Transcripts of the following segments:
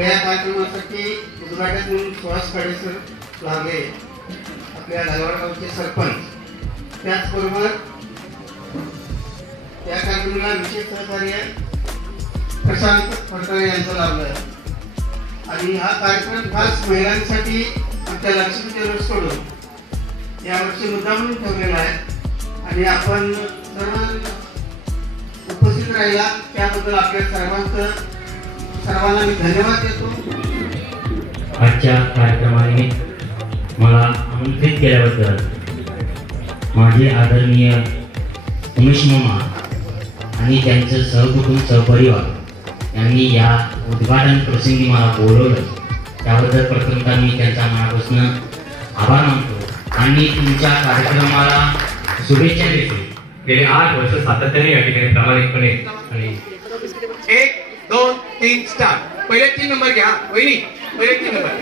या कार्यक्रमासाठी उद्घाटक म्हणून सुहास खाडेसर लागले, आपल्या लालवाडगावचे सरपंच. त्याचबरोबर या कार्यक्रमाला विशेष सहकार्य प्रशांत फडतरे यांचं लाभलं. आणि हा कार्यक्रम खास महिलांसाठी आमच्या लक्ष्मी ज्वेलर्सकडून यावर्षी मुद्दा म्हणून ठेवलेला आहे. आणि आपण उपस्थित राहिला त्याबद्दल आपल्या सर्वांना मी धन्यवाद देतो. आजच्या कार्यक्रमाने मला आमंत्रित केल्याबद्दल माझे आदरणीय उमेश मामा आणि त्यांचं सहकुटुंब सहपरिवार यांनी या उद्घाटन प्रसंगी मला बोलवलं, त्याबद्दल प्रथमतः मी त्यांचा मनापासून आभार मानतो आणि तुमच्या कार्यक्रमाला शुभेच्छा देतो. गेले 8 वर्ष सातत्याने या ठिकाणी प्रामाणिकपणे आणि 1 2 3 स्टार्ट. पहिले 3 नंबर घ्या वहिनी, पहिले 3 नंबर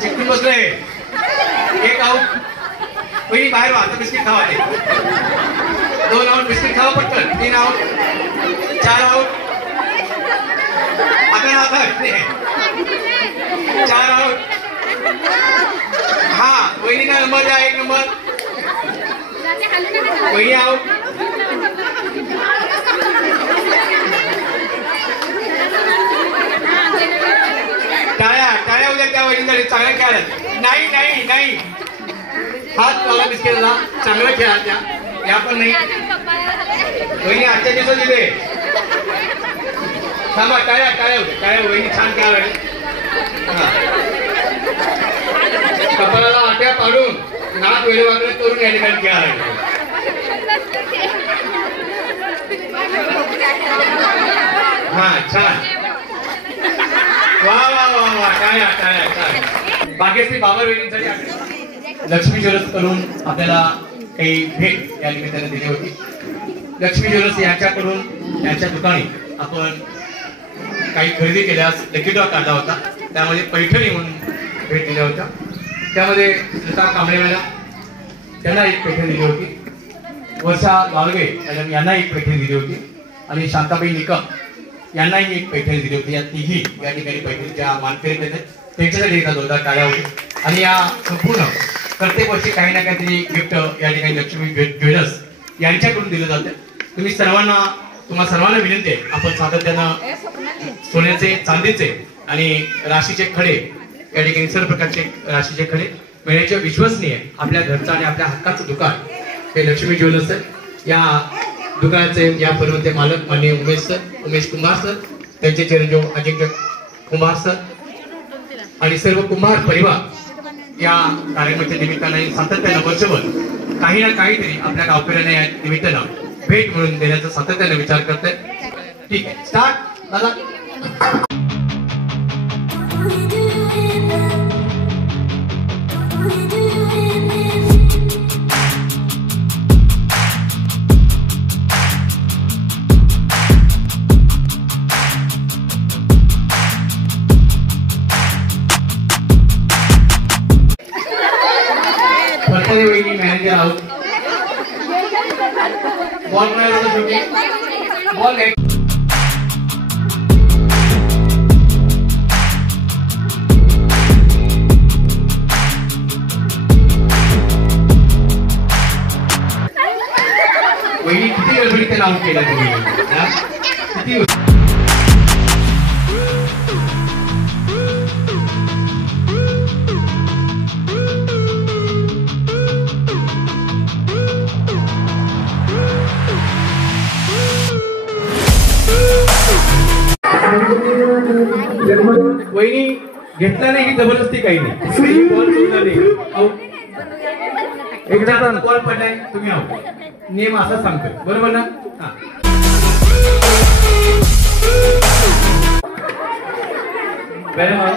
चिकटून बसले. 1 आउट. वहिनी बाहेर वा, आता बिस्किट खावा. 2 आउट, बिस्किट खावा पटकन. 3 आउट, 4 आउट. आता 4 आउट. हा वहिनी का नंबर द्या. 1 नंबर वहिनी आउट. टाळ्या उद्या त्या वहिनीसाठी. चांगल्या खेळायला. नाही नाही नाही, हात लावला बिस्किटला. चांगलं खेळा त्या. या पण नाही वहिनी आजच्या दिवसात दिले. थांबा, टाळ्या होते. टाळ्या वहिनी छान खेळायला. कपाळाला आट्या पाडून नाक वेळेवाकडे करून या ठिकाणी खेळायला. हा छान. वा वा वा वा, टाळ्या टाळ्या छान. भाग्यश्री बाबर वहिनींसाठी लक्ष्मी ज्वेलर्स कडून आपल्याला काही भेट या निमित्ताने दिली होती. लक्ष्मी ज्वेलर्स यांच्याकडून यांच्या दुकानी आपण काही खरेदी केल्यास लकी ड्रॉ काढला होता. त्यामध्ये पैठणी म्हणून भेट दिल्या होत्या. त्यामध्ये लता कांबळे मॅडम त्यांना एक पैठणी दिली होती. वर्षा गावगे मॅडम यांना एक पैठणी दिली होती. आणि शांताबाई निकम यांनाही एक पैठणी दिली होती. या तिघी या ठिकाणी पैठणीच्या मानकरी त्यांच्यासाठी एका जोरदार टाळ्या होती. आणि या संपूर्ण प्रत्येक वर्षी काही ना काहीतरी गिफ्ट या ठिकाणी लक्ष्मी ज्वेलर्स यांच्याकडून दिलं जातं. तुम्हा सर्वांना विनंती आहे, आपण सातत्यानं सोन्याचे, चांदीचे आणि राशीचे खडे या ठिकाणी सर्व प्रकारचे राशीचे खडे मिळण्याचे विश्वसनीय आपल्या घरचं आणि आपल्या हक्काचं दुकान हे लक्ष्मी ज्वेलर्स आहे. या दुकानाचे या पर्वते मालक माननीय उमेश कुमार सर, त्यांचे चिरंजीव अजिंक्य कुमार सर आणि सर्व कुमार परिवार या कार्यक्रमाच्या निमित्ताने सातत्यानं वर्षभर काही ना काहीतरी आपल्या गावकऱ्यांना या निमित्तानं भेट म्हणून देण्याचा सातत्याने विचार करते. ठीक आहे, स्टार्ट दादा. Manager out. बॉल बॉल वहिनी किती गडबडीत त्याला आउट केलं तुम्ही? किती वहिनी घेतला नाही ही जबरदस्ती काही नाही. एकदा बॉल पडलाय तुम्ही आउट. नियम असा सांगतोय, बरोबर ना? धन्यवाद.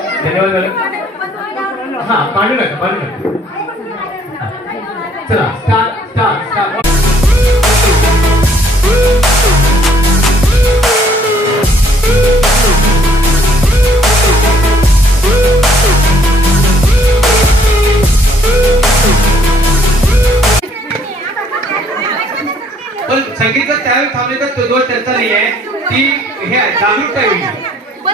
हा पाडू नका. चला स्टार्ट. पण संगीत त्यावेळी थांबले तर तो दोष त्यांचा नाही आहे. ती हे आहे, जागरूकता आहे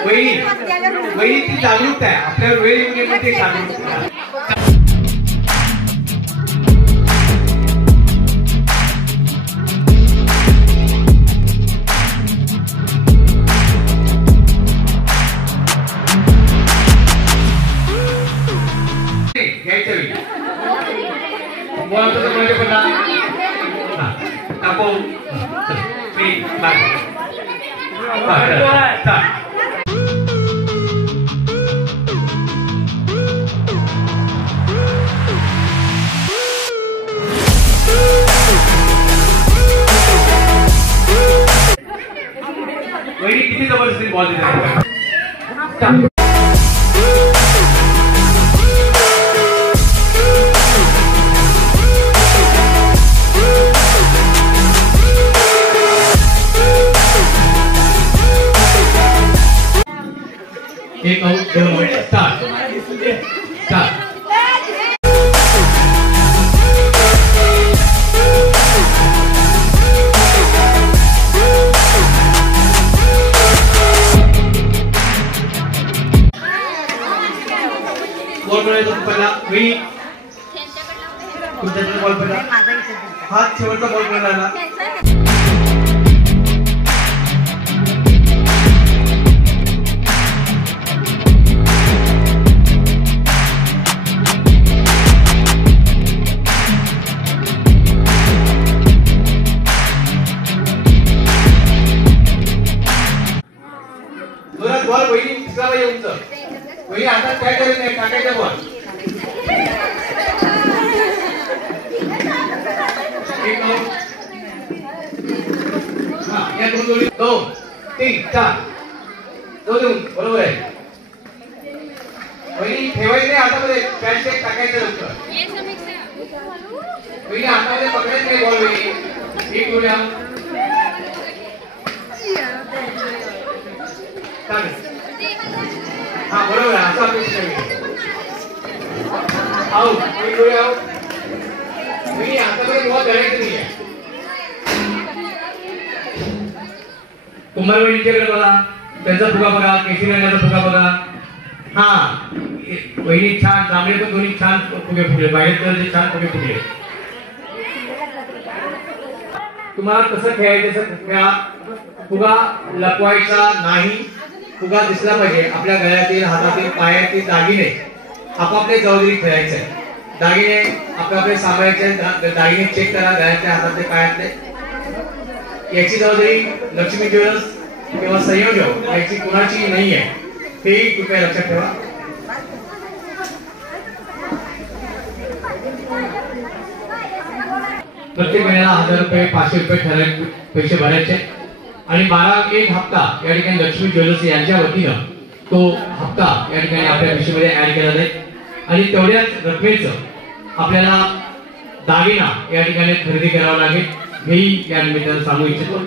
वहिनी ती जागरूकता आहे आपल्या वेळेमध्ये ते जागरूकता. घ्यायच्या वेळी बोलायचं म्हणजे पण टाकू वहिनी किती जबरदस्ती बॉल देते. एक आउट 2 आउट स्टार्ट. बॉल पडला पहिला वहिनी तुमच्याकडे बॉल पडला हा शेवटचा बॉल पडला. बॉल वहिनी तिसरा येऊन वहिनी आता काय करत नाही टाकायचा बॉल. या 2 जोडी 2 3 4 दोन बरोबर आहे. वहिनी ठेवायचे हातामध्ये कॅच चेक टाकायचं लवकर. वहिनी हातामध्ये पकडायचं नाही बॉल वहिनी. एक जोड्या हा बरोबर आहे असं अपेक्षा आहे. आउट एक जोडी आउट. वहिनी हातामध्ये बॉल धरायचं नाही आहे. कुमार वहिनीच्याकडे बघा त्यांचा फुगा बघा केसी रंगाचा फुगा बघा. हा वहिनी छान जांभळे पण दोन्ही छान फुगे फुगले बाहेर छान फुगे फुगले. तुम्हाला कसं खेळायचं खेळा. फुगा लपवायचा नाही. फुगा दिसला पाहिजे. आपल्या गळ्यातील हातातील पायातील दागिने आपापले जबाबदारी खेळायचे. दागिने आपल्याकडे सांभाळायचे. दागिने चेक करा गळ्यातल्या हातातले पायातले. याची जबाबदारी लक्ष्मी ज्वेलर्स किंवा संयोजक याची कुणाची नाही आहे हेही कृपया लक्षात ठेवा. प्रत्येक महिन्याला 1000 रुपये 500 रुपये ठराविक पैसे भरायचे आणि 12 हप्ता या ठिकाणी लक्ष्मी ज्वेलर्स यांच्या वतीनं तो हप्ता या ठिकाणी आपल्या पैशामध्ये ऍड केला जाईल आणि तेवढ्याच रकमेचं आपल्याला दागिना या ठिकाणी खरेदी करावा लागेल हेही या निमित्तानं सांगू इच्छितो.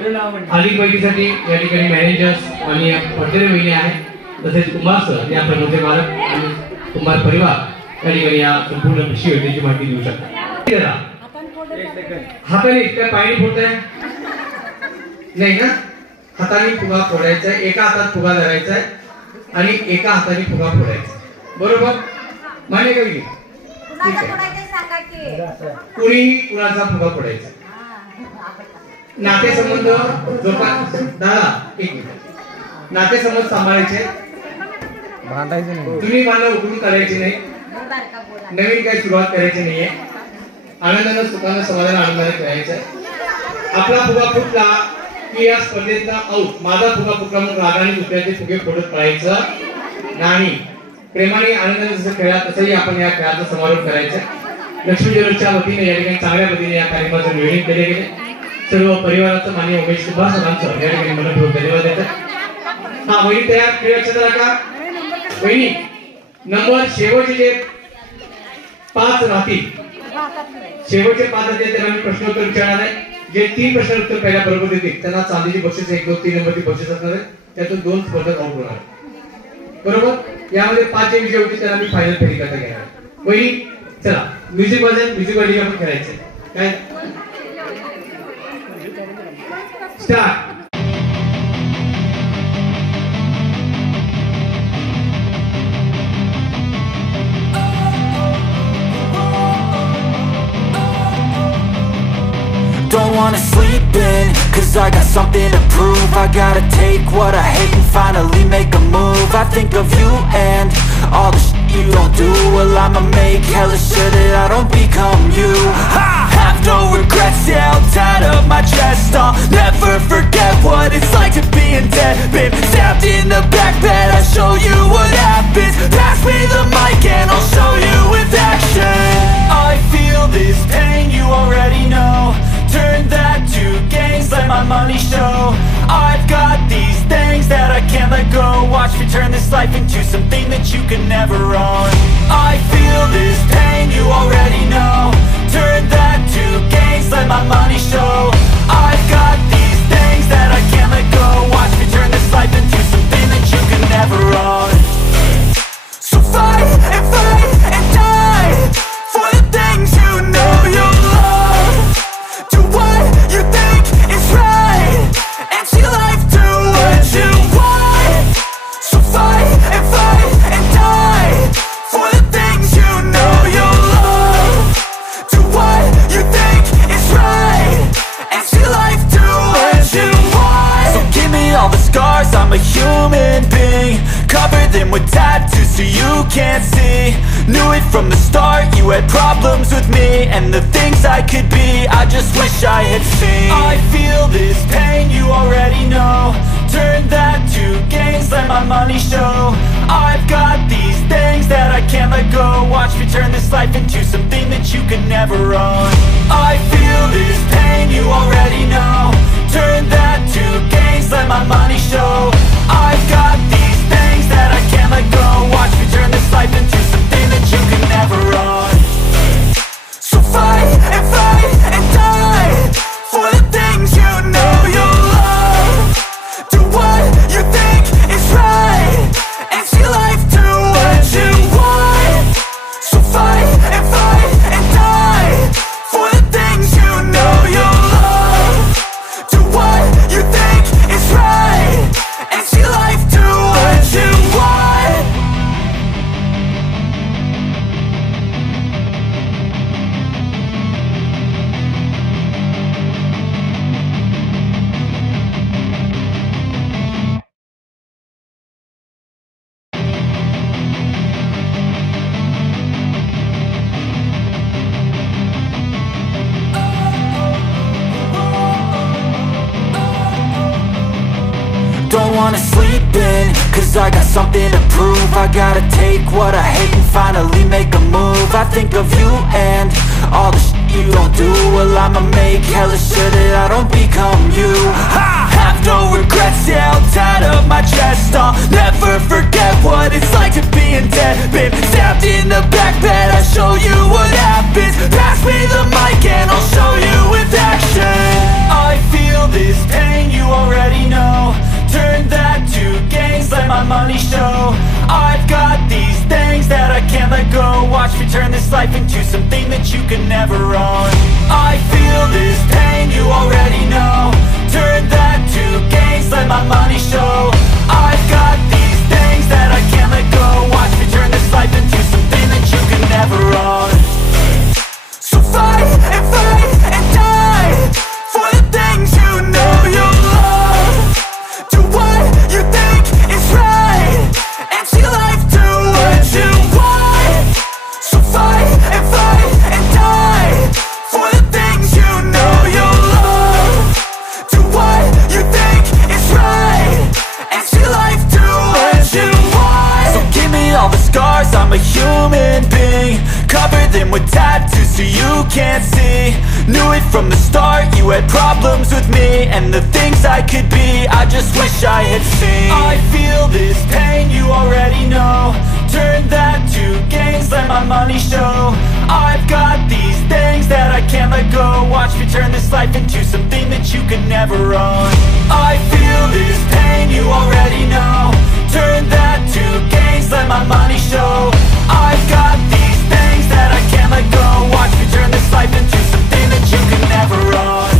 अधिक माहितीसाठी या ठिकाणी मॅनेजर्स आणि पटेल वहिनी आहेत तसेच कुमार सर या प्रमुख मालक आणि कुमार परिवार या ठिकाणी या संपूर्ण कृषी योजनेची माहिती देऊ शकतात. हाताने त्या पायरी फोडताय नाही ना. हाताने फुगा फोडायचा आहे. एका हातात फुगा धरायचा आहे आणि एका हाताने फुगा फोडायचा. बरोबर मान्य का की कुणी कुणाचा फुगा फोडायचा. नातेसंबंध दादा एक मिनिट नातेसंबंध सांभाळायचे. तुम्ही मला उघडून करायचे नाही. नवीन काही सुरुवात करायची नाहीये. आनंदानं सुखानं समाधान आनंदाने खेळायचं. आपला फुगा फुटला की या स्पर्धेचा आऊट. माझा फुगा फुटला म्हणून रागाने दुसऱ्याचे फुगे फोडत पडायचं नाही. प्रेमाने आनंदाने जसं खेळा तसंही आपण या खेळाचा समारोप करायचा. लक्ष्मी ज्वेलर्सच्या वतीने या ठिकाणी चांगल्या पद्धतीने या कार्यक्रमाचं नियोजन केले गेले. सर्व परिवाराचं माननीय उमेश कुमार सरांचं या ठिकाणी मनपूर्वक धन्यवाद देतात. हा वहिनी तयार खेळ लक्षात राखा. वहिनी नंबर शेवटचे जे 5 राहतील शेवटचे 5 राहतील त्यांना मी प्रश्नोत्तर विचारणार आहे. जे 3 प्रश्न उत्तर पहिल्या बरोबर देतील त्यांना चांदीची बक्षीस 1 2 3 नंबरची बक्षीस असणार आहे. त्यातून 2 स्पर्धक आउट होणार. बरोबर यामध्ये 5 जे विजय होतील त्यांना मी फायनल फेरी करता घेणार. वहिनी चला म्युझिक वाजवा आपण खेळायचं काय start. Don't wanna sleep in, cause I got something to prove. I gotta take what I hate and finally make a move. I think of you and all the shit you don't do. Well, I'ma make hella sure that I don't become you. I have no regrets, yeah, I'll tie up my chest. I'll never forget what it's like to be in debt. Been stabbed in the back bed, I'll show you what happens. Pass me the mic and I'll show you with action. I feel this pain, you already know. Turn that to gains, let my money show. I've got these things that I can't let go. Watch me turn this life into something that you can never own. I feel this pain, you already know. Turn that to gains, let my money show. I've got these things that I can't let go. Watch me turn this life into something that you can never own. So fight and die for the things you know you love. Do what you think is right and see life do what you want. So fight and die for the things you know you love. Do what you think is right and see life do what you want. So give me all the scars, I'm a human being. Cover them with tattoos so you can't see. Knew it from the start, you had problems with me and the things I could be, I just wish I had seen. I feel this pain, you already know. Turn that to gains, let my money show. I've got these things that I can't let go. Watch me turn this life into something that you can never own. I feel this pain, you already know. Turn that to gains, let my money show. I've got these things that I can't let go. Watch me turn this life into something that you can never own. So fight and die for the things you know you love. Do what you think is right and see life do what you want. So fight and die for the things you know you love. Do what you think is right and see life do what you want. Don't wanna sleep in, cause I got something to prove. I gotta take what I hate and finally make a move. I think of you and all the shit you don't do. Well, I'ma make hella sure that I don't become you. I have no regrets, yeah, I'll tie up my chest. I'll never forget what it's like to be in debt. Been stabbed in the back bed, I'll show you what happens. Pass me the mic and I'll show you with action. I feel this pain, you already know. Turn that to gains, let my money show. I've got these things that I can't let go. Watch me turn this life into something that you can never own. I feel this pain, you already know. Turn that to gains, let my money show. I've got these things that I can't let go. Watch me turn this life into something that you can never own. So fight and die for the things you know you love. Do what you think is right and see life do what you want. So fight and die for the things you know you love. Do what you think is right and see life do what you want. So give me all the scars, I'm a human being. Cover them with tattoos so you can't see. Knew it from the start, you had problems with me and the things I could be, I just wish I had seen. I feel this pain, you already know. Turn that to gains, let my money show. I've got these things that I can't let go. Watch me turn this life into something that you can never own. I feel this pain, you already know. Turn that to gains, let my money show. I've got these things that I can't let go. Watch me turn this life into something that you can never own.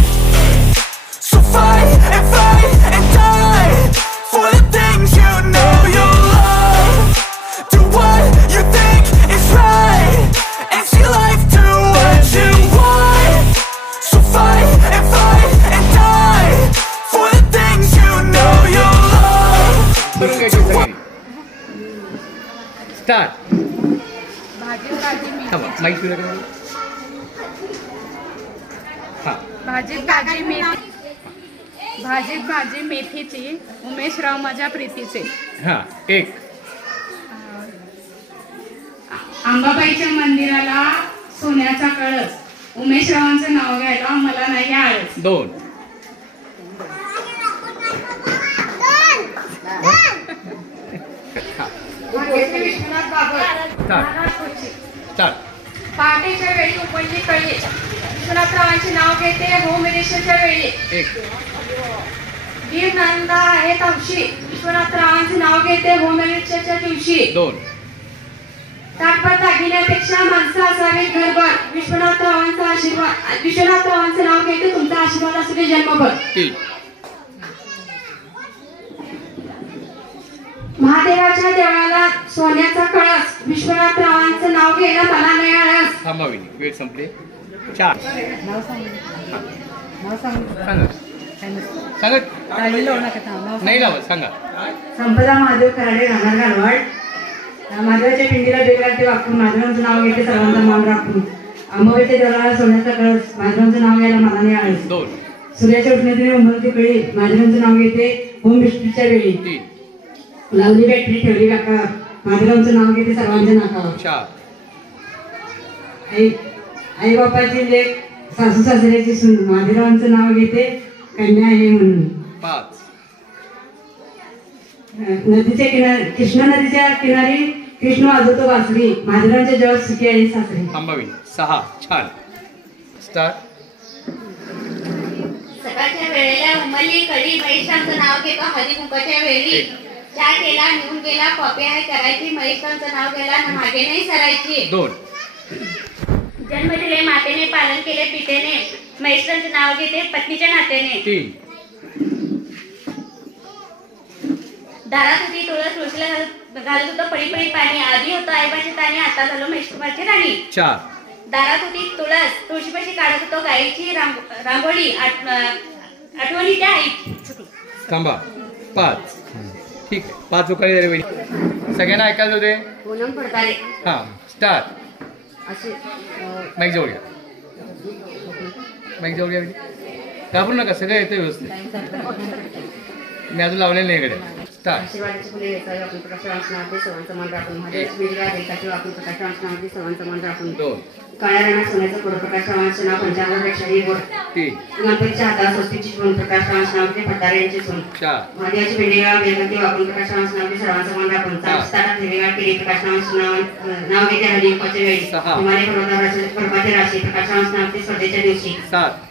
So fight and die for the things you know you love. Do what you think is right and see life do what you want. So fight and थांबा mic सुरू करा. हा भाजीत भाजी मेथीची उमेशराव माझ्या प्रीतीचे. हा एक. अंबाबाईच्या मंदिराला सोन्याचा कळस उमेशरावांचं नाव घ्यायला मला नाही आळस. दोन. पहाटेच्या वेळी उपडली कळली विश्वनाथरावांचे नाव घेते होमरेशच्या वेळी. एक. वीर नंदा आहेत अंशी विश्वनाथरावांचे नाव घेते होमरेशच्या दिवशी. दोन. ताटपट दागिन्यापेक्षा माणसं असावी घरभर विश्वनाथरावांचा आशीर्वाद विश्वनाथरावांचे नाव घेते तुमचा आशीर्वाद असू दे जन्मभर. तीन. महादेवाच्या देवळाला सोन्याचा कळस विश्वनाथरावांचं नाव घ्यायला मला नाही आळस. थांबाविनी वेळ संपले. चार. सांगत नाही लावत सांगा. संपदा महादेव कराडे राहणार गारवाड. महादेवाच्या पिंडीला बेगराटे वापरून महादेवांचं नाव घेते सर्वांचा मान राखून. अंबाबाईच्या देवळाला सोन्याचा कळस महादेवांचं नाव घ्यायला मला नाही आळस. दोन. सूर्याच्या उष्णतेने उमलती कळी महादेवांचं नाव घेते होम विष्णूच्या वेळी. तीन. लावली बॅटरी ठेवली काका महादेवांचं नाव घेते सर्वांच्या नाकावर. चार. आई बापाची लेख सासू सासऱ्याची सून महादेवांचं नाव घेते कन्या आहे म्हणून. पाच. नदीच्या किनारी कृष्णा नदीच्या किनारी कृष्ण वाजवतो बासरी महादेवांच्या जवळ सुखी आहे सासरी. थांबाविनी. सहा. छान. स्टार्ट. सकाळच्या वेळेला उमलली कळी महेशांचं नाव घेतो हरिकुंकाच्या वेळी. चहा केला निघून गेला कॉपी आहे करायची महेशांचं नाव घ्यायला मागे नाही सरायची. दोन. जन्म दिले मातेने पालन केले पितेने महेशांचं नाव घेते पत्नीच्या नात्याने. तीन. दारात होती तुळस तुळशीला घालत होतं पडी पडी पाणी आधी होतं आईबाची ताणी आता झालो महेशकुमारची राणी. चार. दारात होती तुळस तुळशीपाशी काढत होतो गायीची रांगोळी आठवणी त्या आई. थांबा. पाच. ठीक आहे. पाच उकाळी झाले वहिनी. सगळ्यांना ऐकायला होते. पूनम फडकारे. हा स्टार्ट. असे माईक जवळ घ्या. माईक जवळ घ्या. घाबरू नका सगळं येतं व्यवस्थित. मी अजून लावलेलं नाही इकडे. स्टार्ट. आशीर्वादाची फुले वेचावी आपण प्रकाशवांचं नाव ते सर्वांचा मान राखून महादेवाची वेगळ्या देखाची आपण प्रकाशवांचं नाव ते सर्वांचा मान राखून. दोन. काळ्या रंगात सोन्याचं कोड प्रकाशवांचं नाव पंचांगापेक्षाही गोड. तीन. गणपतीच्या हाताला स्वस्तीची सोन प्रकाशवांचं नाव ते भंडारे यांची सोन. चार. महादेवाची वेगळ्या बेलगती वापरून प्रकाशवांचं नाव ते सर्वांचा मान राखून. ताटात वेगळ्या केली प्रकाशवांचं नाव घेते हरिकुंकाच्या वेळी. हिमालय पर्वताची राशी प्रकाशवांचं नाव ते स्पर्धेच्या दिवशी. सात.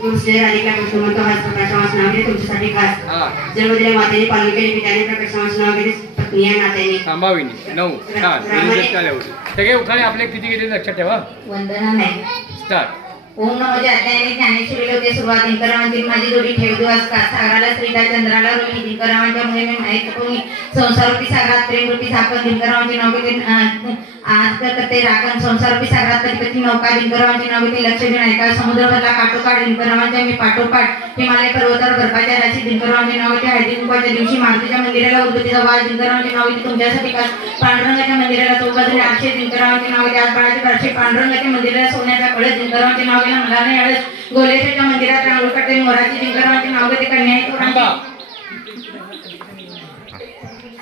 राधिका कृष्णमंत हाच प्रकाशवांचं नाव घेते तुमच्यासाठी खास. जन्मदिल्या मातेने पालन केले पित्याने प्रकाशवांचं नाव घेते पत्नी या नात्याने. थांबाविनी. नऊ. छान. सगळे उखाणे आपले किती किती लक्षात ठेवा. वंदना नाही. स्टार्ट. ओम नमोच्या अध्यायाने ज्ञानेश्वरी होते सुरुवात. दिनकरावांची माझी जोडी ठेव दिवस का सागराला श्रीता चंद्राला रोहिणी दिनकरावांच्या मुळे मी माहीत करून संसारूपी सागरात प्रेमरूपी साखर दिनकरावांची नाव घेते आज करते राखण संसारूपी सागरात कधीकधी नौका दिनकरावांची नाव घेते लक्ष देऊन ऐका समुद्रभरला काठोकाठ दिनकरावांच्या मी पाठोपाठ हिमालय पर्वतावर बर्फाच्या राशी दिनकरावांची नाव घेते हळदी कुंकवाच्या दिवशी मारुतीच्या मंदिराला उद्गतीचा वाज दिनकरावांची नाव घेते तुमच्यासाठी का पांडुरंगाच्या मंदिराला चौबाजूने 800 दिनकरावांची नाव घेते आज बाळाच्या 800 पांडुरंगाच्या मंदिराला सोन्याचा कळस दिनकरावांचे नाव घेणं मला नाही आळस. गोलेश्वरच्या मंदिरात रांगोळी काढते मोराची दिनकरावांची नाव घेते कन्या.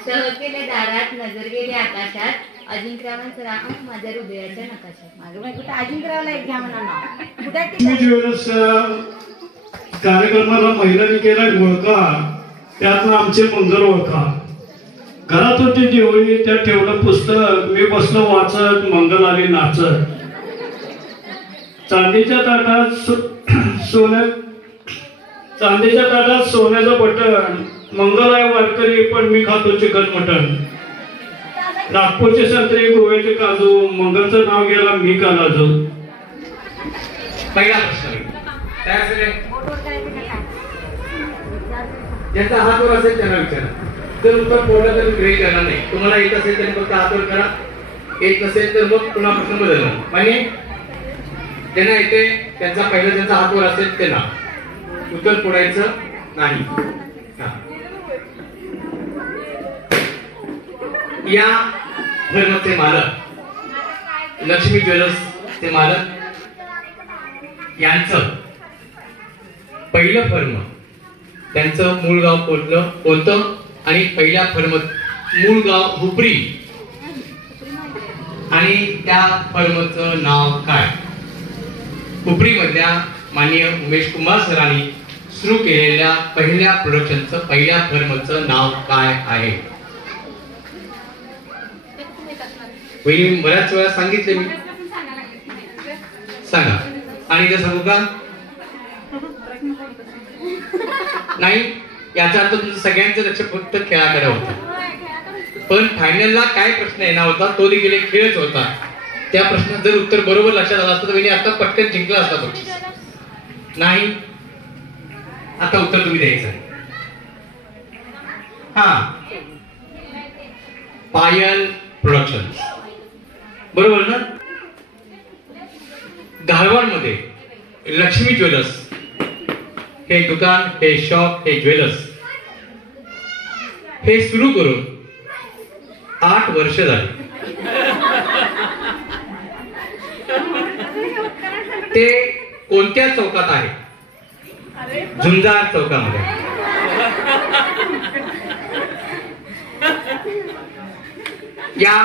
सहज गेले दारात नजर गेली आकाशात अजिंक्यरावांचं राम माझ्या हृदयाच्या नकाशात. अजिंक्यरावला एक घ्या म्हणा. कार्यक्रमाला महिलांनी केला ओळखा त्यातनं आमचे मंगल ओळखा. घरात होती देवळी त्यात ठेवलं पुस्तक मी बसलो वाचत मंगल आली नाचत. चांदीच्या ताटात सोन्याचं बटन मंगल आहे वारकरी पण मी खातो चिकन मटन. नागपूरचे संत्री गोव्याचे काजू मंगलचं नाव घ्यायला मी का लाजू. पहिला प्रश्न ज्यांचा हात वर असेल त्यांना विचारा. जर उत्तर बोललं तर ग्रही करणार नाही. तुम्हाला येत असेल तर फक्त हात वर करा. येत नसेल तर मग पुन्हा प्रश्न बदलणार. म्हणजे ज्यांना येते त्यांचा पहिला ज्यांचा हात वर असेल त्यांना उत्तर फोडायचं नाही. या धर्माचे मालक लक्ष्मी ज्वेलर्स चे मालक यांचं पहिलं फर्म, त्यांचं मूळ गाव कोणतं आणि पहिल्या फर्म मूळ गाव हुपरी आणि त्या फर्मचं नाव काय? हुपरी मधल्या माननीय उमेश कुमार सरांनी सुरू केलेल्या पहिल्या प्रोडक्शनचं पहिल्या फर्मचं नाव काय आहे? वहिनी बऱ्याच वेळा सांगितले मी, सांगा. आणि ते सांगू का? नाही, याचा अर्थ तुमचं सगळ्यांचं लक्ष फक्त खेळाकडे होतं. पण फायनलला काय प्रश्न येणार होता तो देखील एक खेळच होता. त्या प्रश्नात जर उत्तर बरोबर लक्षात आलं असतं तर मी आता पटकन जिंकला असता बक्षीस. नाही, आता उत्तर तुम्ही द्यायचं. हा, पायल प्रोडक्शन, बरोबर ना? धारवाड मध्ये लक्ष्मी ज्वेलर्स हे दुकान, हे शॉप, हे ज्वेलर्स हे सुरू करून 8 वर्ष झाली. ते कोणत्या चौकात आहे? झुंजार चौकामध्ये. या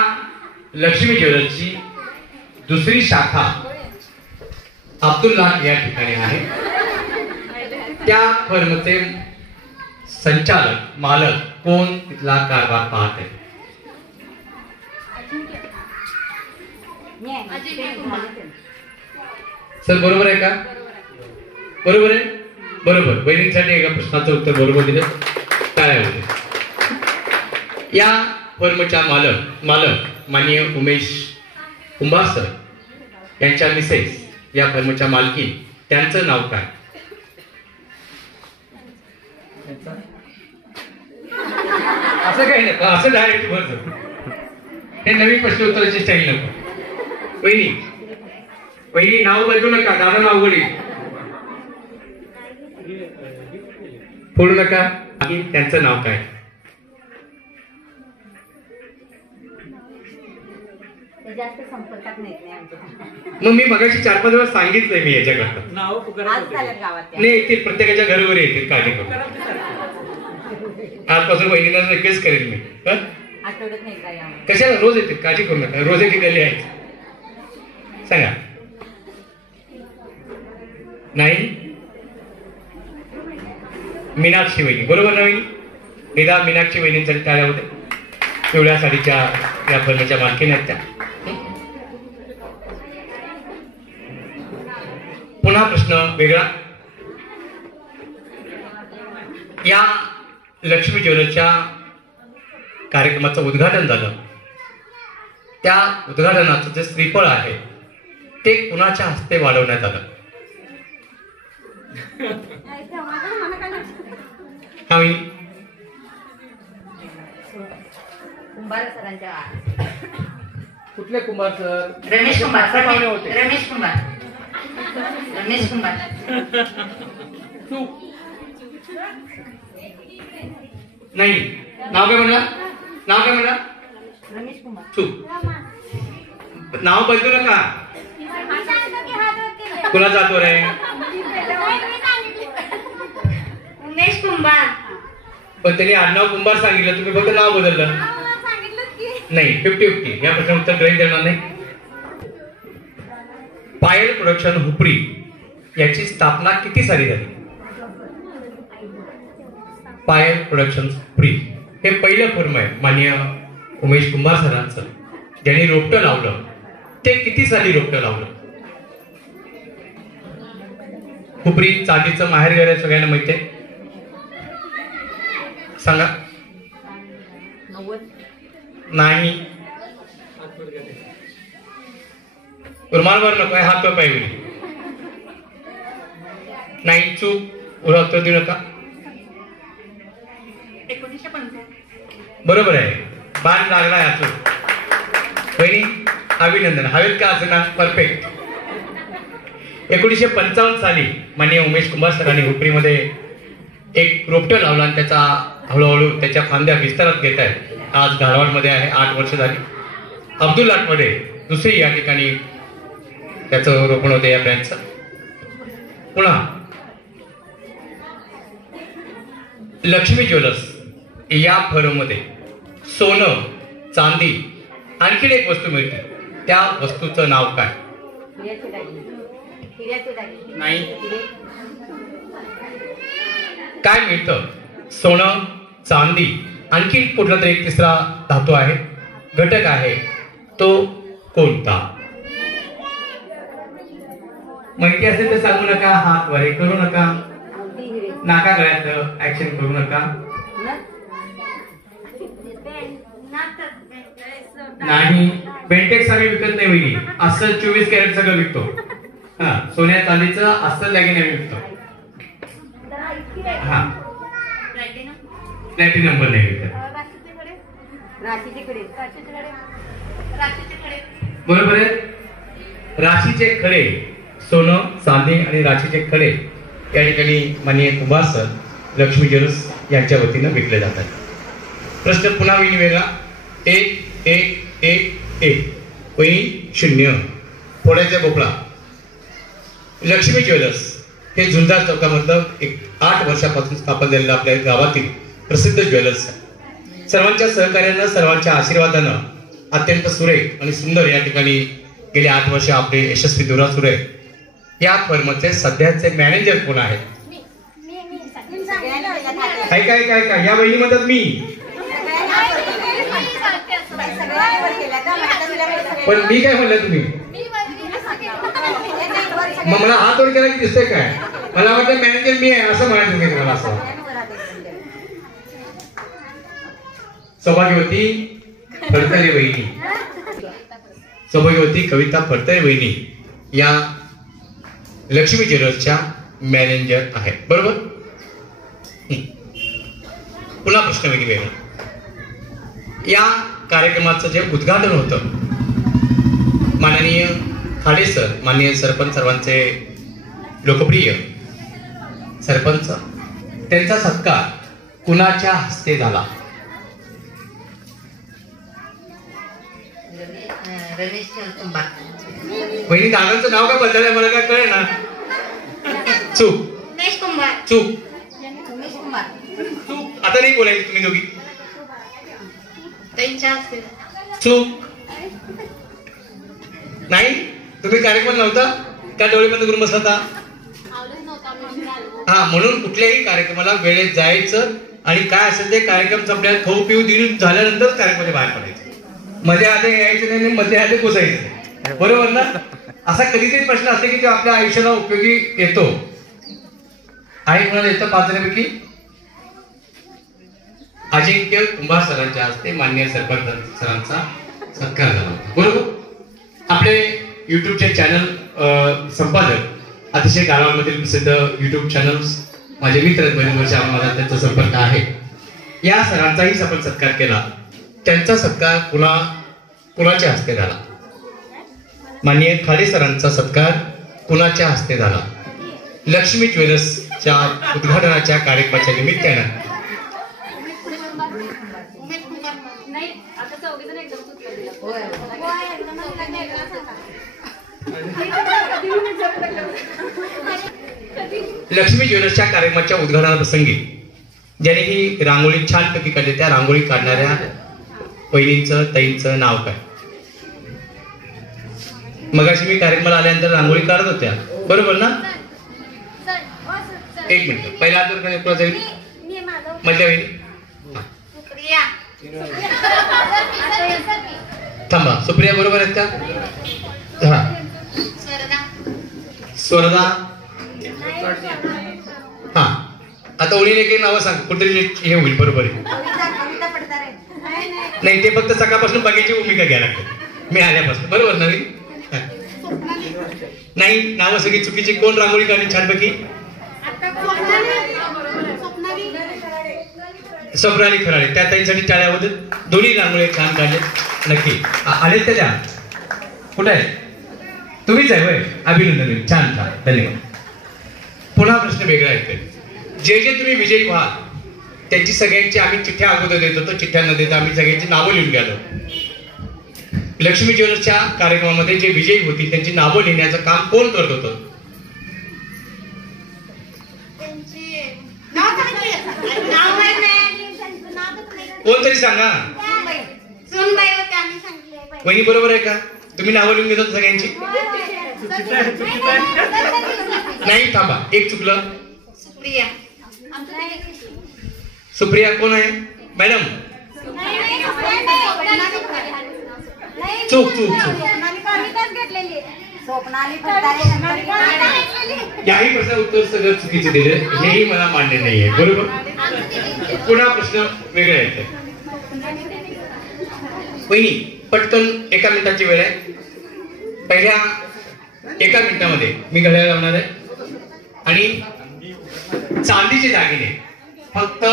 लक्ष्मी ज्वेलर्सची दुसरी शाखा अब्दुल्ला या ठिकाणी आहे. त्या फर्मचे संचालक मालक कोण, तिथला कारभार पाहत आहे? सर बरोबर आहे का? बरोबर आहे, बरोबर. बहिणींसाठी एका प्रश्नाचं उत्तर बरोबर दिलं, काय होते? या फर्मच्या मालक माननीय उमेश कुंभार सर यांच्या मिसेस या फर्मच्या मालकी, त्यांचं नाव काय? असं काही नको, असं डायरेक्ट भर. हे नवीन प्रश्न उत्तराची स्टाईल नको. पहिली नाव बदलू नका, दादा नाव गडी फोडू नका. त्यांचं नाव काय? जास्त संपर्कात नाही. मग मी मगाशी 4-5 वेळा सांगितलंय मी याच्याकरता. नाही येतील, प्रत्येकाच्या घरोघर येतील, काळजी करू. आजपासून बहिणींना रिक्वेस्ट करेन मी. आठवड्यात नाही काय कशाला? रोज येतील, काळजी करू नका. रोज एक गली आहे. सांगा. नाही, मीनाक्षी वहिनी, बरोबर ना वहिनी? निदा मीनाक्षी वहिनींसाठी टाळ्या होते. पिवळ्या साडीच्या या फर्मच्या मालकीण आहेत त्या. पुन्हा प्रश्न वेगळा. या लक्ष्मी ज्वेलर्सच्या कार्यक्रमाचं उद्घाटन झालं. त्या उद्घाटनाचं जे श्रीफळ आहे ते कुणाच्या हस्ते वाढवण्यात आलं? कुंभार सरांच्या. कुठले कुंभार सर? रमेश कुंभार. होते. रमेश कुंभार. नाही, नाव काय म्हणला? रमेश कुंभार. नाव बदलू नका. कुणाचा हातवर आहे? उमेश कुंभार. पण त्यांनी आडनाव कुंभार सांगितलं, तुम्ही फक्त नाव बदललं. नाही, 50-50 या प्रश्न उत्तर ग्रहित देणार नाही. पायल प्रोडक्शन हुपरी याची स्थापना किती साली झाली? पायल प्रोडक्शन हुपरी हे पहिलं फर्म आहे माननीय उमेश कुंभार सरांचं, ज्यांनी रोपटं लावलं. ते किती साली रोपटं लावलं? हुपरी चांदीचं माहेरघर आहे, सगळ्यांना माहिती आहे. सांगा. नाही, रुमालवर नको आहे, हात पाहिजे. नाही, चूक. उत्तर देऊ नका. 1950. बरोबर आहे, बाण लागला यातून. बहिणी अभिनंदन. हवेत का असं ना, परफेक्ट. 1955 साली माननीय उमेश कुंभार सरांनी हुपरीमध्ये एक रोपटं लावला आणि त्याचा हळूहळू त्याच्या फांद्या विस्तारात घेत आहेत. आज धारवाडमध्ये आहे, 8 वर्ष झाली. अब्दुल्लाटमध्ये दुसरी या ठिकाणी त्याचं रोपण होतं या ब्रँडचं. पुन्हा लक्ष्मी ज्वेलर्स या फर्ममध्ये सोनं, चांदी, आणखीन एक वस्तू मिळते. त्या वस्तूचं नाव काय? नाही. काय मिळतं? सोनं, चांदी, आणखी कुठला तरी एक तिसरा धातू आहे, घटक आहे. तो कोणता? माहिती असेल तर सांगू नका, हात वर करू नका, नाका गळ्यात ऍक्शन करू नका. नाही, बेंटेक्स आम्ही विकत नाही वहिनी. अस्सल 24 कॅरेट सगळं विकतो. हा, सोन्या चांदीचं अस्सल दागिने आम्ही विकतो. हा, प्लॅटिनम पण नाही विकत. बरोबर आहे. राशीचे खडे, सोनं, चांदी आणि राशीचे खडे या ठिकाणी माननीय कुंभार सर, लक्ष्मी ज्वेलर्स यांच्या वतीनं विकले जातात. प्रश्न पुन्हा वहिनी वेगळा. 1 1 1 1 वहिनी 0 फोड्याचा भोपळा. लक्ष्मी ज्वेलर्स हे झुंजार चौकामधलं 8 वर्षापासून स्थापन झालेलं आपल्या गावातील प्रसिद्ध ज्वेलर्स आहे. सर्वांच्या सहकार्यानं, सर्वांच्या आशीर्वादानं अत्यंत सुरेख आणि सुंदर या ठिकाणी गेली 8 वर्ष आपले यशस्वी दुरा सुरू आहे. या फर्मचे सध्याचे मॅनेजर कोण आहेत? काय काय काय काय या वहिनी म्हणतात मी. पण मी काय म्हणलं तुम्ही? मग मला हात वर केला की दिसतंय काय? मला वाटतं मॅनेजर मी आहे असं म्हणायचं तुम्ही मला. असं सौभाग्यवती फडतरे वहिनी, सौभाग्यवती कविता फडतरे वहिनी या लक्ष्मी ज्वेलर्सच्या मॅनेजर आहेत. बरोबर. पुन्हा प्रश्न वेगळा. या कार्यक्रमाचं जे उद्घाटन होतं माननीय खाडे सर, माननीय सरपंच, सर्वांचे लोकप्रिय सरपंच, त्यांचा सत्कार कुणाच्या हस्ते झाला? वहिनी दादांचं नाव काय बदललंय मला काय कळे ना. चूक चूक चूक. आता नाही बोलायची तुम्ही दोघी. चूक नाही. तुम्ही कार्यक्रम नव्हता का? डोळे बंद करून बसला होता? हा, म्हणून कुठल्याही कार्यक्रमाला वेळेत जायचं आणि काय असेल ते कार्यक्रम संपल्यावर खाऊ पिऊ दिन झाल्यानंतर कार्यक्रमाच्या बाहेर पडायचं. मध्ये आधी यायचं नाही, मध्ये आधी घुसायचं. बरोबर ना? असा कधीतरी प्रश्न असते की जो आपल्या आयुष्याला उपयोगी येतो. आहे कोणाला येतं? 5 जणांपैकी अजिंक्य कुंभार सरांच्या हस्ते माननीय सरपंच सरांचा सत्कार झाला. बरोबर. आपले युट्यूबचे चॅनल संपादक, अतिशय गावामधील प्रसिद्ध युट्यूब चॅनल्स माझे मित्र आहेत, बरेच वर्ष आम्हाला त्यांचा संपर्क आहे. या सरांचाही आपण सत्कार केला. त्यांचा सत्कार कुणाच्या हस्ते झाला? माननीय खाडे सरांचा सत्कार कुणाच्या हस्ते झाला? लक्ष्मी ज्वेलर्सच्या उद्घाटनाच्या कार्यक्रमाच्या निमित्तानं लक्ष्मी ज्वेलर्सच्या कार्यक्रमाच्या उद्घाटनाप्रसंगी ज्याने ही रांगोळी छानपैकी काढली, त्या रांगोळी काढणाऱ्या वहिनींचं, ताईंचं नाव काय? मगाशी मी कार्यक्रमाला आल्यानंतर रांगोळी काढत होत्या, बरोबर ना? 1 मिनिट. पहिला तर जाईल मधल्या वहिनी. थांबा, सुप्रिया बरोबर आहेत का? हा, स्वरदा. हा, आता ओळीने काही नावं सांग, कुठेतरी हे होईल. बरोबर आहे. नाही, ते फक्त सकाळपासून बघायची भूमिका घ्यायला लागते मी आल्यापासून. बरोबर ना? नाही, नावं सगळी चुकीची. कोण रांगोळी काढली छानपैकी? स्वप्नाली खराडे. त्या ताईंसाठी टाळ्यामध्ये दोन्ही रांगोळी छान काढले. नक्की आलेत त्या. कुठे आहे? तुम्हीच आहे होय? अभिनंदन. छान छान, धन्यवाद. पुन्हा प्रश्न वेगळा येतोय. जे जे तुम्ही विजयी व्हाल त्यांची सगळ्यांची आम्ही चिठ्ठ्या अगोदर देत होतो. चिठ्ठ्या न देता आम्ही सगळ्यांची नावं लिहून गेलो. लक्ष्मी ज्वेलर्सच्या कार्यक्रमामध्ये जे विजयी होतील त्यांची नावं लिहिण्याचं काम कोण करत होतं? कोणतरी सांगा. वहिनी बरोबर आहे का? तुम्ही नावं लिहून घेतात सगळ्यांची? नाही, थांबा, एक चुकलं. सुप्रिया कोण आहे मॅडम? चूक चूक चूक. याही प्रश्न उत्तर सगळं चुकीचे दिले, हेही मला मान्य नाहीये. बरोबर. पुन्हा प्रश्न वेगळे आहेत. वहिनी पटकन, एका मिनिटाची वेळ आहे. पहिल्या एका मिनिटामध्ये मी घड्याळ लावणार आहे आणि चांदीचे दागिने, फक्त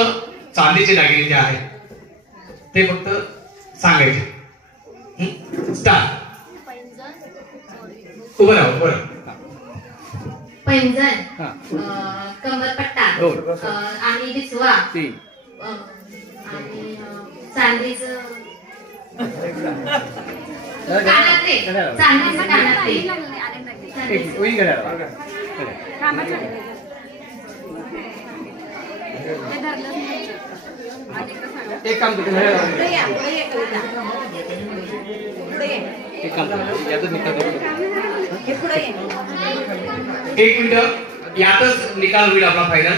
चांदीचे दागिने जे आहेत ते फक्त सांगायचे. स्टार्ट. उभं राहा, उभं राहा. पैंजण, कमरपट्टा आणि बिचवा आणि चांदीचं कानातले, चांदीचं कानातले. एक काम एक मिनिट, यातच निकाल होईल आपला फायनल.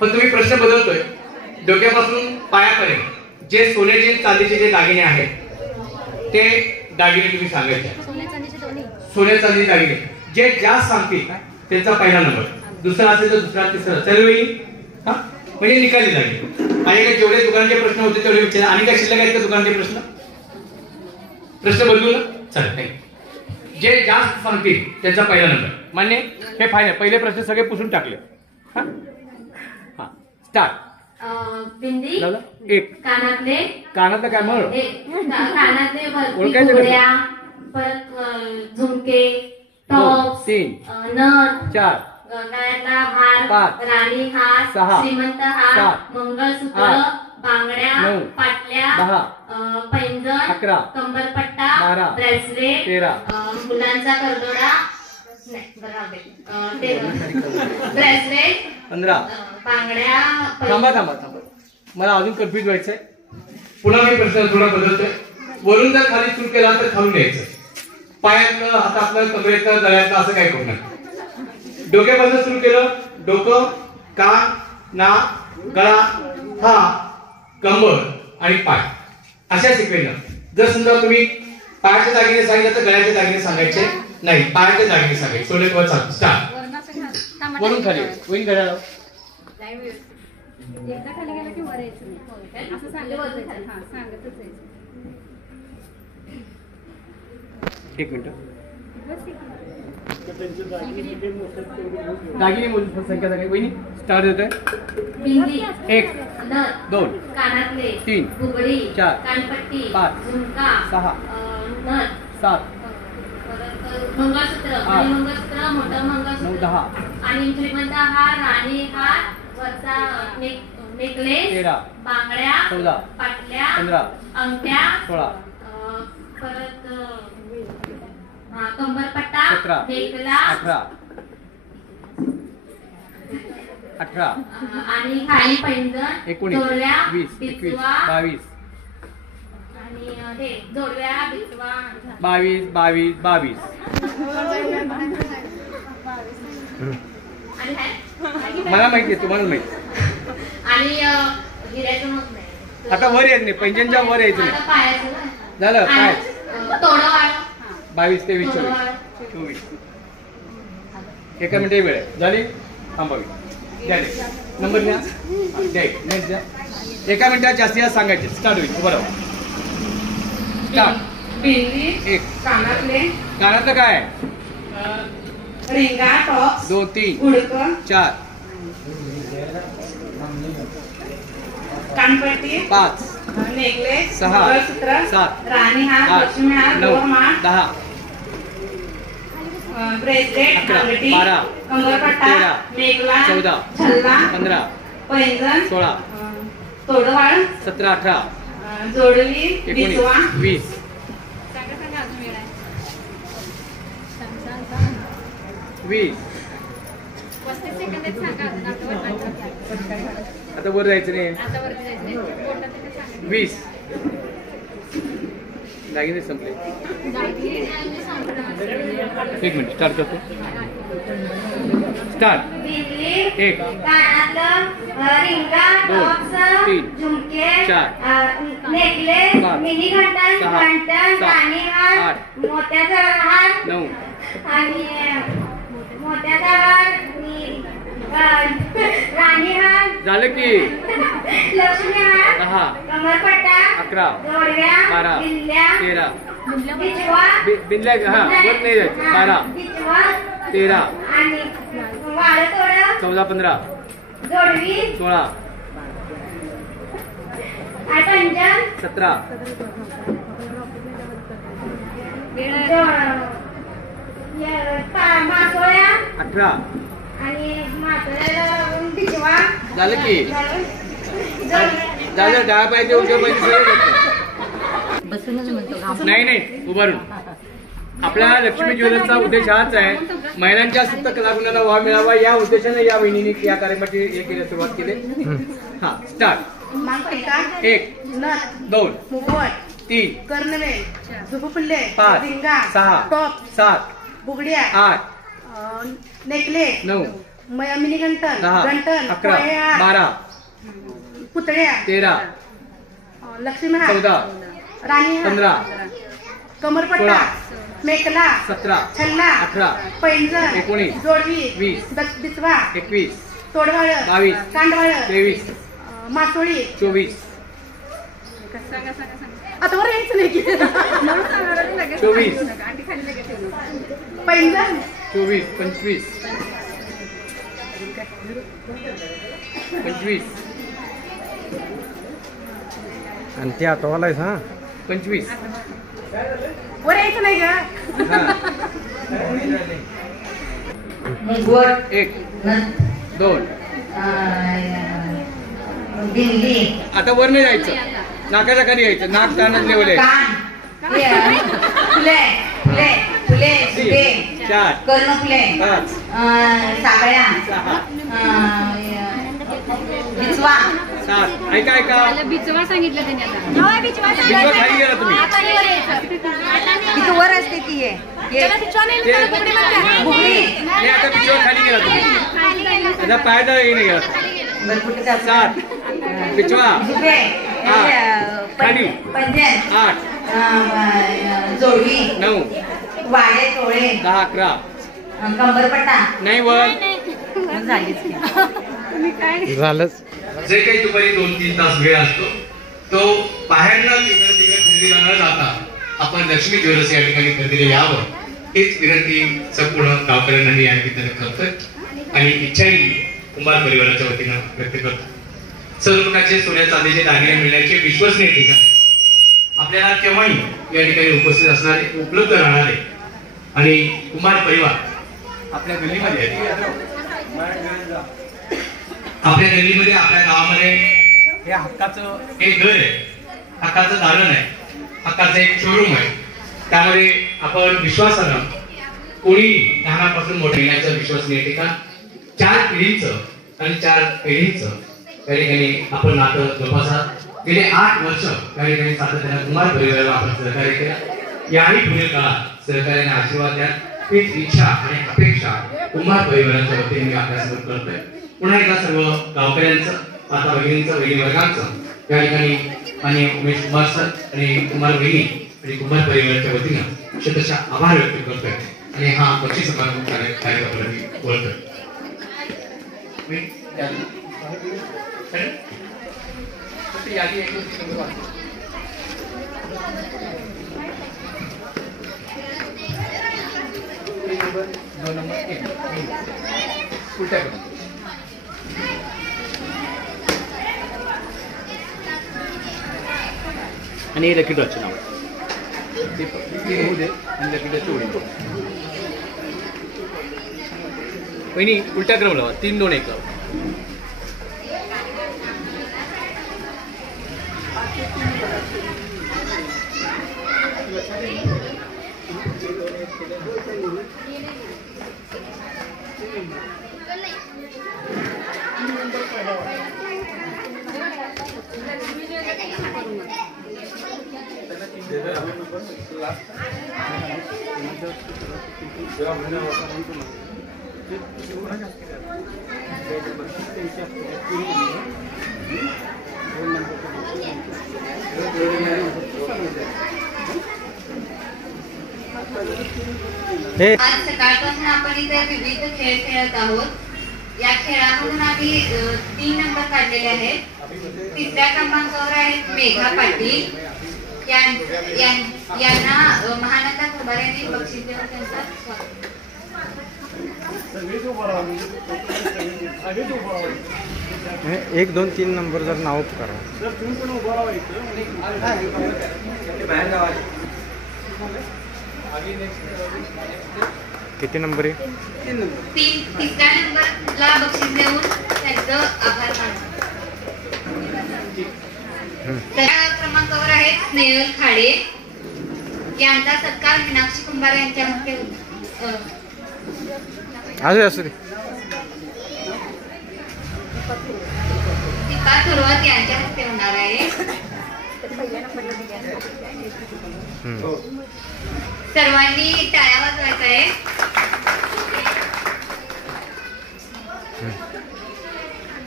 पण तुम्ही प्रश्न बदलतोय. डोक्यापासून पायापर्यंत जे सोन्याचे चांदीचे जे दागिने आहेत ते दागिने तुम्ही सांगायचे. सोन्या चांदीचे दागिने जे जास्त सांगतील त्यांचा पहिला नंबर, दुसरा असेल तर दुसरा, तिसरा, सर्व म्हणजे निकाली दागिने. आणि जेवढे दुकानाचे प्रश्न होते तेवढे विचार. आणि काय शिल्लक आहेत का दुकानाचे प्रश्न? प्रश्न बदलू ना? चालेल. जे जास्त सांगतील त्यांचा पहिला नंबर. मान्य? हे फायनल. पहिले प्रश्न सगळे पुसून टाकले. स्टार्ट. बिंदी, एक. कानातले, कानातलं काय मळ? कानातले, परत झुमके, टॉप, तीन, नथ, चार, गळ्यातला हार, पाच, राणी हार, सहा, श्रीमंत हार, सात, मंगळसूत्र, आठ, बांगड्या, नऊ, पाटल्या, दहा, पैंजण, अकरा, कंबरपट्टा, बारा, ब्रेसलेट, तेरा, मुलांचा करदोडा, ब्रेसलेट, 15. बांगड्या. थांबा थांबा थांबा, मला अजून कन्फ्युज व्हायचंय. पुन्हा मी प्रश्न थोडा बदलतोय. वरून जर खाली सुरू केला तर खालून यायचं. पायातलं, हातातलं, कमरेतलं, गळ्यातलं असं काय करू नका. डोक्यापासून सुरू केलं. डोकं, कान, नाक, गळा, हात, कंबर आणि पाय अशा सिक्वेन्सनं. जर समजा तुम्ही पायाचे दागिने सांगितलं तर गळ्याचे दागिने सांगायचे नाही, पायाचे दागिने सांगायचे. सोने किंवा चांदी. स्टार्ट. वरून खाली वरून घड्याळ. एक मिनिट. दागिने मोजून संख्या सांगायची. वहिनी स्टार्ट होत आहे. बिंदी, एक, नथ, दोन, कानातले, तीन, बुगडी, चार, कानपट्टी, पाच, झुमका, सहा, नथ, सात, मंगळसूत्र, आठ, मंगळसूत्र, मोठं नऊ, मंगळसूत्र, 10 आणि श्रीमंत हार, राणी हार, वरचा नेकलेस, 13, बांगड्या, 14, पाटल्या, 15, अंगठ्या, 16, परत कंबरपट्टा, 17, नेकला, 18, आणि खाली पैंजण, 19, जोडव्या, 20, 21, बिचवा, 22, आणि हे जोडव्या, बिचवा, 22, 22, 22. आणि मला माहिती आहे, तुम्हाला माहिती. आणि हिऱ्याचं मग नाही. आता वर यायचं नाही, पैंजणच्या वर यायचं आता नाही. पायाचं झालं काय? तोडं वाढ. 22, 23, 24. एका मिनिटे वेळ आहे. झाली? थांबावी. द्या नंबर घ्या. द्या नेक्स्ट द्या. एका मिनिटात जास्तीत जास्त सांगायचे. स्टार्ट होईल. बरोबर. स्टार्ट. बिंदी, एक. कानातले, कानातलं काय? रिंगा, टॉप, 2, 3, उडकं, 4, कानपट्टी, 5, नेकलेस, 6, मंगळसूत्र, 7, राणी हार, 8, लक्ष्मी हार, 9, गोरमाळ, 10, ब्रेसलेट, 11, अंगठी, 12, कमरपट्टा, 13, मेघला, 14, छल्ला, 15, पैंजण, 16, तोडवाळ, 17, 18, जोडवी, 19, बिचवा, 20. 20. आता वर जायचं नाही. 20. दागिने संपले. एक मिनिट स्टार्ट करतो. स्टार्ट. एक, कानातलं, रिंगा, टॉप्स, 3, झुमके, 4, नेकलेस, 5, मिनी घंटन, 6, घंटन, 7, राणीहार, 8, मोत्याचा हार 9, आणि मोत्याचा हार राणीहार झालं की. लक्ष्मीहार, 10, कमरपट्टा, 11, जोडव्या, 12, बिंद्या, 13, बिचवा, बिंदल्या हा वर नाही जायचं. 12, बिचवा 13, आणि वाळतोड, 14, 15, जोडवी, 16, पंजन, 17, मासोळ्या 18. आणि मासोळ्याला बिचवा झालं की. झालं. डाळ पाहिजे उलट्या पाहिजे सगळं. नाही उभारून. आपल्या लक्ष्मी ज्वेलर्सचा उद्देश हाच आहे, महिलांच्या सुप्त कलागुणांना वाव मिळावा या उद्देशाने या वहिनीने या कार्यक्रमाची हे केली सुरुवात केली. हा स्टार्ट. 1, 2, मुगवट, 3, कर्णवेल, झुबुफुल्ले, 5, रिंगा, 6, टॉप, 7, बुगड्या, 8, नेकलेस, 9, मिनी घंटन, 10, घंटन, 11, 12, पुतळ्या, 13, लक्ष्मीहार, 14, राणीहार, 15, कमरपट्टा, 16, मेकला, 17, छल्ला, 18, पैंजण, 19, जोडवी, 20, बिचवा, 21, तोडवाळ, 22, कांडवाळ, 23, मासोळी, 24, आता वर यायचं नाही की 24, पैंजण, 24, 25, 25, आणि ते आठवालायस हा 25. वर यायचं नाही का. मुगवट, 1, 2. दिंडी, आता वर नाही जायचं, नाकाच्या खाली यायचं. नाक कानात लेवल आहे. कान, फुले, फुले, फुले, फुले, 4, कर्णफुले, 5, सागळ्या, 6, बिचवा, 7. ऐका बिचवा सांगितलं त्यांनी आता. बिचवा खाली गेला तुम्ही. तिथं वर असते ती आहे. नाही, आता बिचवा खाली गेला तुम्ही. आता पायाचा हे नाही गेला. 7, बिचवा, 8, खाली, पंजन, 8, जोडवी, 9, वाडे, तोळे, 10, 11. कंबरपट्टा, नाही वर झालंच. जे काही दुपारी 2-3 तास वेळ असतो तो बाहेरनं तिकडे खरेदीला न जाता आपण लक्ष्मी ज्वेलर्स या ठिकाणी खरेदीला यावं हीच विनंती संपूर्ण गावकऱ्यांना मी या निमित्ताने करतोय आणि इच्छाही कुंभार परिवाराच्या वतीनं व्यक्त करतो. सर्व प्रकारचे सोन्या चांदीचे दागिने मिळण्याचे विश्वसनीय ठिकाण आपल्याला केव्हाही या ठिकाणी उपस्थित असणारे, उपलब्ध राहणारे आणि कुंभार परिवार आपल्या गल्लीमध्ये आपल्या गावामध्ये हे हक्काचं एक घर आहे, हक्काचं दालन आहे, हक्काचं एक शोरूम आहे. त्यामध्ये आपण विश्वासानं कोणी लहानापासून मोठ्याचं विश्वसनीय ठिकाण 4 पिढींचं आणि 4 पिढींचं त्या ठिकाणी आपण नातं जोपासत गेले 8 वर्ष त्या ठिकाणी सातत्यानं कुंभार परिवाराला आपण सहकार्य केलं. याही पुढील काळात सहकार्याने आशीर्वाद द्या हीच इच्छा आणि अपेक्षा कुंभार परिवाराच्या वतीने मी आपल्यासोबत करतोय. पुन्हा एकदा सर्व गावकऱ्यांचं, माता भगिनींचं, वहिनी वर्गांचं या ठिकाणी आणि उमेश कुमार सर आणि कुमार वहिनी आणि कुंभार परिवाराच्या वतीनं शतशः आभार व्यक्त करतोय आणि हा बक्षीस समारंभ कार्यक्रमाला मी बोलतोय. आणि लकी ड्रॉचे नाव ते होऊ दे आणि लकी ड्रॉचे उडी. वहिनी उलटा क्रम लावा 3 2 1 लावा. आज सकाळपासून आपण इथे विविध खेळ खेळत आहोत. या खेळामधून आम्ही 3 नंबर काढलेले आहेत. 3ऱ्या क्रमांकावर आहेत मेघा पाटील. यांना महानंदा कुंभार यांनी बक्षीस देऊन त्यांचा स्वागत. 1 2 3 नंबर जर नाव करा. किती नंबर आहे? 3ऱ्या नंबरला बक्षीस देऊन त्यांचं आभार मानतो. त्या क्रमांकावर आहेत स्नेहल खाडे. यांचा सत्कार मीनाक्षी कुंभार यांच्या हस्ते असू दे. दीपा थोरवत यांच्या हस्ते होणार आहे. सर्वांनी टाळ्या वाजवायच्या आहे.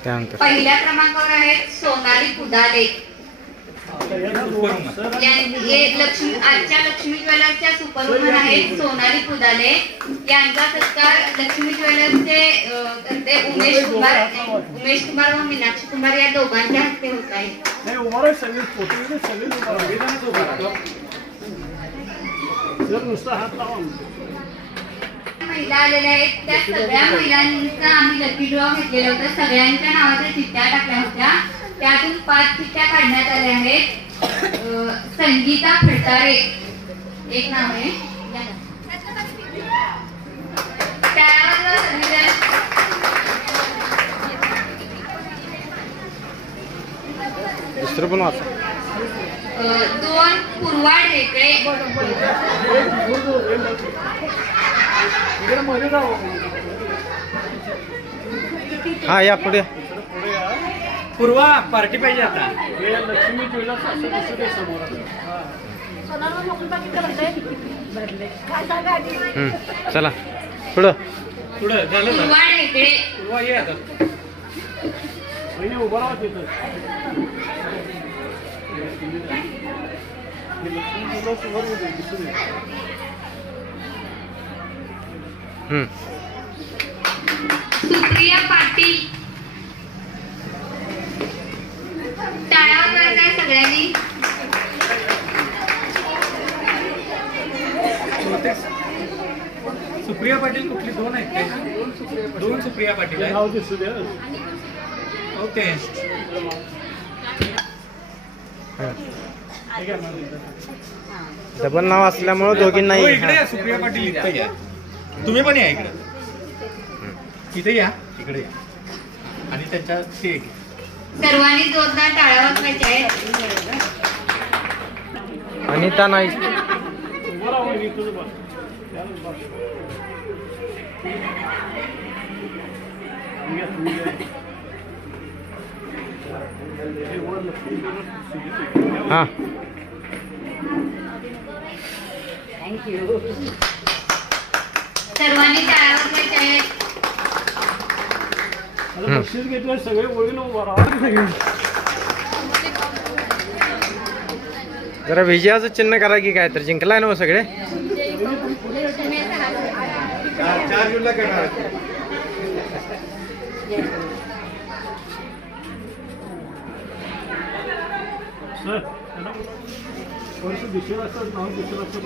त्यानंतर पहिल्या क्रमांकावर आहेत सोनाली कुदाले. आजच्या लक्ष्मी ज्वेलर्सच्या सुपरवुमन आहेत सोनाली कुदाले. यांचा सत्कार लक्ष्मी ज्वेलर्सचे करते उमेश कुमार व मीनाक्षी कुंभार या दोघांच्या हस्ते होत आहे. महिला आलेल्या आहेत त्या सगळ्या महिलांचा आम्ही लकी ड्रॉ घेतलेला होता. सगळ्यांच्या नावाच्या चिठ्ठ्या टाकल्या होत्या. त्यातून 5 चिठ्ठ्या काढण्यात आल्या आहेत. संगीता फटारे एक नाव आहे. दुसरं पण वाचा. 2 पूर्वा ढेकळे. हा या पुढे. पूर्वा पार्टी पाहिजे आता. लक्ष्मी ज्वेलर्स समोर. चला पुढं. झालं. पूर्वा ढेकळे. पूर्वा ये आता. उभं राहा तिथं. सुप्रिया पाटील. टाळ्या वाजवायच्या सगळ्यांनी. सुप्रिया पाटील कुठली 2 आहेत काय? 2 सुप्रिया पाटील आहेत. ओके. डबल नाव असल्यामुळे दोघींना इकडे या. सुप्रिया पाटील इथे या. तुम्ही पण या इकडे. इथे या. इकडे या. आणि त्यांच्या ते सर्वांनी जोरदार टाळ्या वाजवायच्या आहेत. अनिता नाही. हा सर्वांनी टाळ्या वाजवायच्या आहेत. बक्षीस घेतलं सगळे ओळीनं उभा राहा. जरा विजयाचं चिन्ह करा की काय तर जिंकलाय ना सगळे. 4 जूनला करणार. सर वर्ष दिसेल असं नाव दिसेल असं